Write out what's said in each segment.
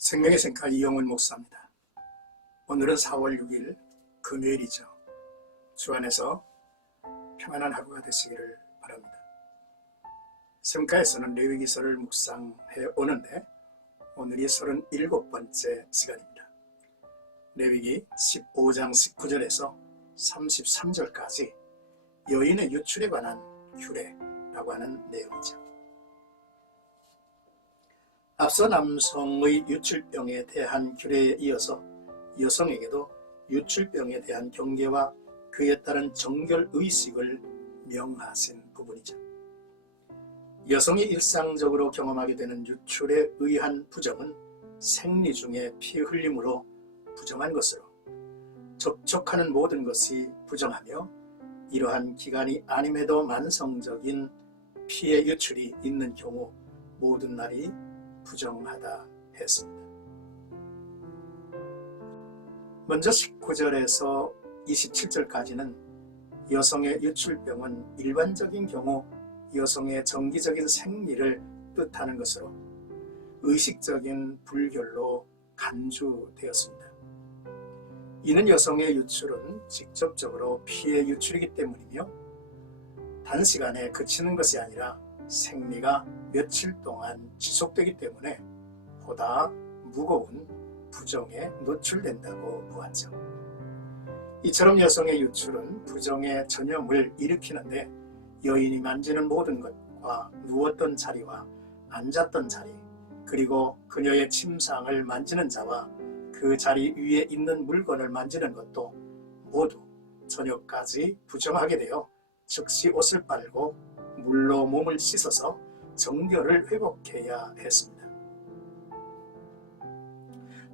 생명의 생각 이영훈 목사입니다. 오늘은 4월 6일 금요일이죠. 주 안에서 평안한 하루가 되시기를 바랍니다. 성가에서는 레위기서를 묵상해 오는데 오늘이 37번째 시간입니다. 레위기 15장 19절에서 33절까지 여인의 유출에 관한 규례라고 하는 내용이죠. 앞서 남성의 유출병에 대한 규례에 이어서 여성에게도 유출병에 대한 경계와 그에 따른 정결의식을 명하신 부분이죠. 여성이 일상적으로 경험하게 되는 유출에 의한 부정은 생리 중에 피 흘림으로 부정한 것으로, 접촉하는 모든 것이 부정하며 이러한 기간이 아님에도 만성적인 피의 유출이 있는 경우 모든 날이 부정하다 했습니다. 먼저 19절에서 27절까지는 여성의 유출병은 일반적인 경우 여성의 정기적인 생리를 뜻하는 것으로 의식적인 불결로 간주되었습니다. 이는 여성의 유출은 직접적으로 피의 유출이기 때문이며 단시간에 그치는 것이 아니라 생리가 며칠 동안 지속되기 때문에 보다 무거운 부정에 노출된다고 보았죠. 이처럼 여성의 유출은 부정의 전염을 일으키는데 여인이 만지는 모든 것과 누웠던 자리와 앉았던 자리, 그리고 그녀의 침상을 만지는 자와 그 자리 위에 있는 물건을 만지는 것도 모두 저녁까지 부정하게 되어 즉시 옷을 빨고 물로 몸을 씻어서 정결을 회복해야 했습니다.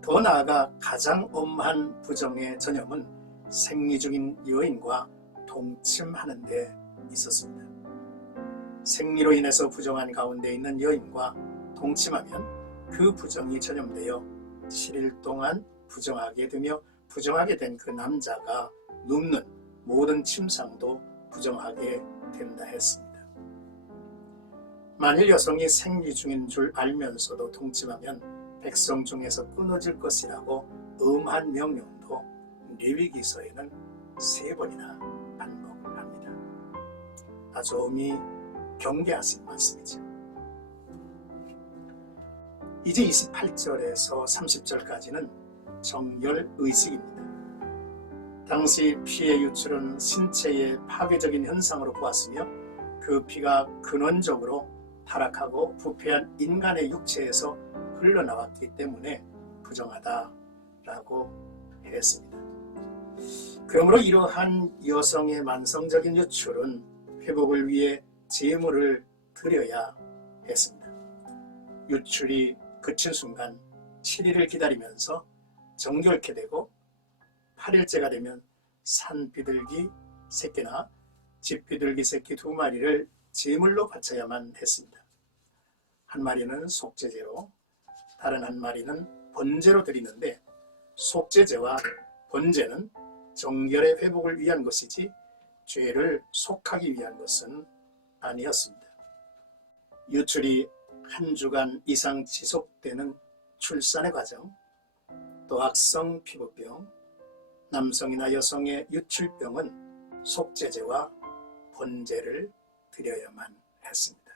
더 나아가 가장 엄한 부정의 전염은 생리 중인 여인과 동침하는 데 있었습니다. 생리로 인해서 부정한 가운데 있는 여인과 동침하면 그 부정이 전염되어 7일 동안 부정하게 되며 부정하게 된 그 남자가 눕는 모든 침상도 부정하게 된다 했습니다. 만일 여성이 생리 중인 줄 알면서도 동침하면 백성 중에서 끊어질 것이라고 엄한 명령도 레위기서에는 3번이나 반복을 합니다. 아주 엄히 경계하신 말씀이죠. 이제 28절에서 30절까지는 정결의식입니다. 당시 피의 유출은 신체의 파괴적인 현상으로 보았으며 그 피가 근원적으로 타락하고 부패한 인간의 육체에서 흘러나왔기 때문에 부정하다라고 했습니다. 그러므로 이러한 여성의 만성적인 유출은 회복을 위해 제물을 드려야 했습니다. 유출이 그친 순간 7일을 기다리면서 정결케 되고 8일째가 되면 산비둘기 새끼나 집비둘기 새끼 2마리를 제물로 바쳐야만 했습니다. 한 마리는 속죄제로, 다른 한 마리는 번제로 드리는데 속죄제와 번제는 정결의 회복을 위한 것이지 죄를 속하기 위한 것은 아니었습니다. 유출이 1주간 이상 지속되는 출산의 과정, 또 악성 피부병, 남성이나 여성의 유출병은 속죄제와 번제를 드려야만 했습니다.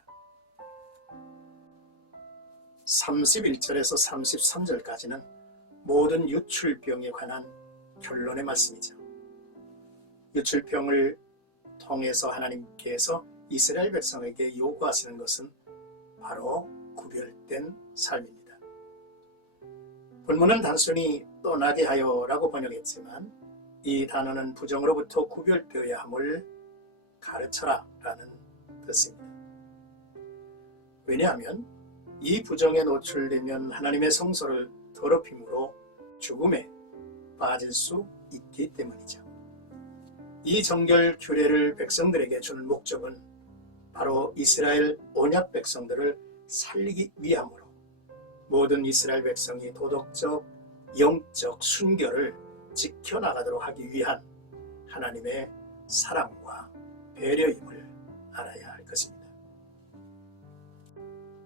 31절에서 33절까지는 모든 유출병에 관한 결론의 말씀이죠. 유출병을 통해서 하나님께서 이스라엘 백성에게 요구하시는 것은 바로 구별된 삶입니다. 본문은 단순히 떠나게 하여라고 번역했지만 이 단어는 부정으로부터 구별되어야 함을 가르쳐라 라는 뜻입니다. 왜냐하면 이 부정에 노출되면 하나님의 성소를 더럽힘으로 죽음에 빠질 수 있기 때문이죠. 이 정결 규례를 백성들에게 주는 목적은 바로 이스라엘 언약 백성들을 살리기 위함으로 모든 이스라엘 백성이 도덕적, 영적 순결을 지켜나가도록 하기 위한 하나님의 사랑과 배려임을 알아야 할 것입니다.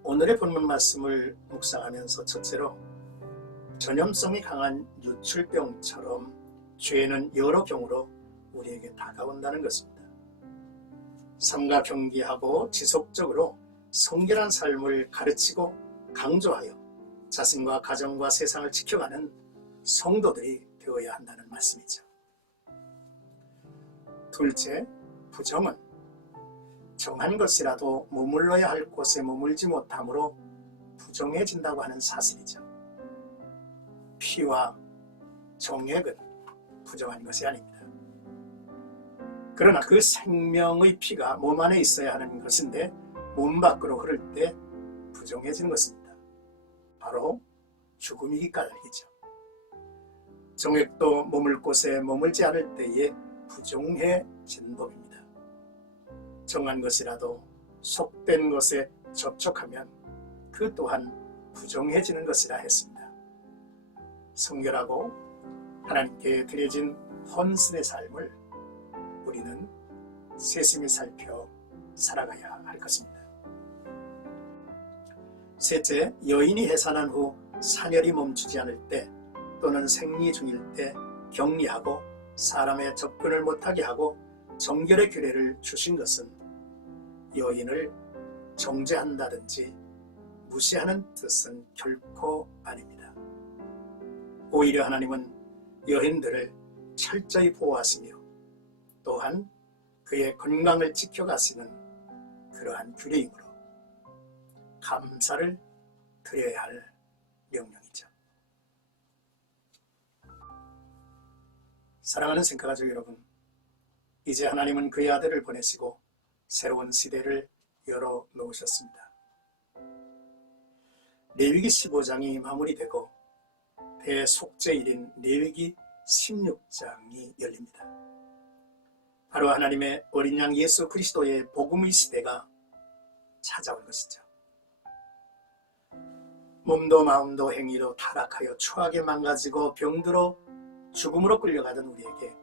오늘의 본문 말씀을 묵상하면서 첫째로 전염성이 강한 유출병처럼 죄는 여러 병으로 우리에게 다가온다는 것입니다. 삶과 경계하고 지속적으로 성결한 삶을 가르치고 강조하여 자신과 가정과 세상을 지켜가는 성도들이 되어야 한다는 말씀이죠. 둘째, 부정은 정한 것이라도 머물러야 할 곳에 머물지 못함으로 부정해진다고 하는 사실이죠. 피와 정액은 부정한 것이 아닙니다. 그러나 그 생명의 피가 몸 안에 있어야 하는 것인데 몸 밖으로 흐를 때 부정해지는 것입니다. 바로 죽음이기 까닭이죠. 정액도 머물 곳에 머물지 않을 때에 부정해진 법입니다. 정한 것이라도 속된 것에 접촉하면 그 또한 부정해지는 것이라 했습니다. 성결하고 하나님께 드려진 헌신의 삶을 우리는 세심히 살펴 살아가야 할 것입니다. 셋째, 여인이 해산한 후 사멸이 멈추지 않을 때 또는 생리 중일 때 격리하고 사람의 접근을 못하게 하고 정결의 규례를 주신 것은 여인을 정죄한다든지 무시하는 뜻은 결코 아닙니다. 오히려 하나님은 여인들을 철저히 보호하시며 또한 그의 건강을 지켜가시는 그러한 규례이므로 감사를 드려야 할 명령이죠. 사랑하는 생가가족 여러분, 이제 하나님은 그의 아들을 보내시고 새로운 시대를 열어놓으셨습니다. 레위기 15장이 마무리되고 대속죄일인 레위기 16장이 열립니다. 바로 하나님의 어린 양 예수 그리스도의 복음의 시대가 찾아온 것이죠. 몸도 마음도 행위도 타락하여 추하게 망가지고 병들어 죽음으로 끌려가던 우리에게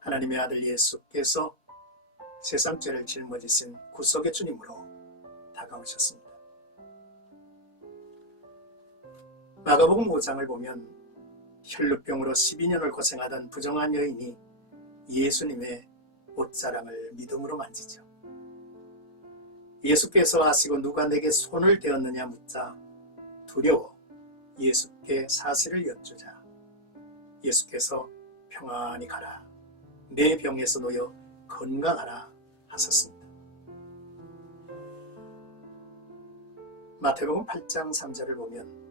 하나님의 아들 예수께서 세상 죄를 짊어지신 구속의 주님으로 다가오셨습니다. 마가복음 5장을 보면 혈루병으로 12년을 고생하던 부정한 여인이 예수님의 옷자락을 믿음으로 만지죠. 예수께서 하시고 누가 내게 손을 대었느냐 묻자 두려워 예수께 사실을 여쭈자 예수께서 평안히 가라, 내 병에서 놓여 건강하라 하셨습니다. 마태복음 8장 3절을 보면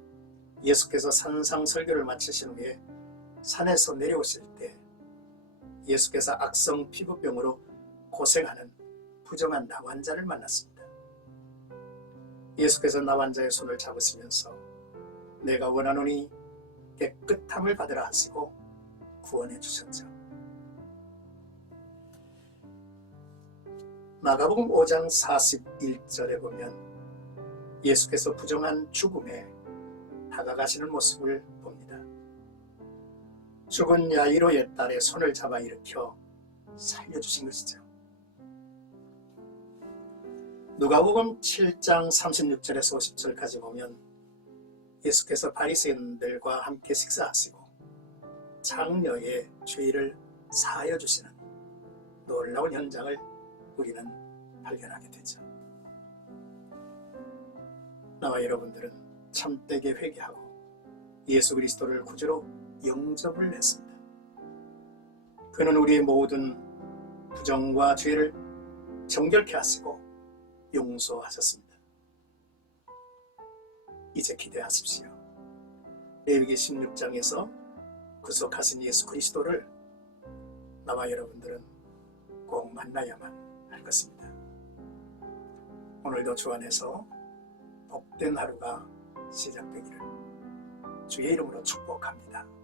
예수께서 산상설교를 마치신 후에 산에서 내려오실 때 예수께서 악성 피부병으로 고생하는 부정한 나환자를 만났습니다. 예수께서 나환자의 손을 잡으시면서 내가 원하노니 깨끗함을 받으라 하시고 구원해 주셨죠. 마가복음 5장 41절에 보면 예수께서 부정한 죽음에 다가가시는 모습을 봅니다. 죽은 야이로의 딸의 손을 잡아 일으켜 살려주신 것이죠. 누가복음 7장 36절에서 50절까지 보면 예수께서 바리새인들과 함께 식사하시고 장녀의 죄를 사하여 주시는 놀라운 현장을 우리는 발견하게 되죠. 나와 여러분들은 참되게 회개하고 예수 그리스도를 구주로 영접을 했습니다. 그는 우리의 모든 부정과 죄를 정결케 하시고 용서하셨습니다. 이제 기대하십시오. 레위기 16장에서 구속하신 예수 그리스도를 나와 여러분들은 꼭 만나야만 할 것입니다. 오늘도 주 안에서 복된 하루가 시작되기를 주의 이름으로 축복합니다.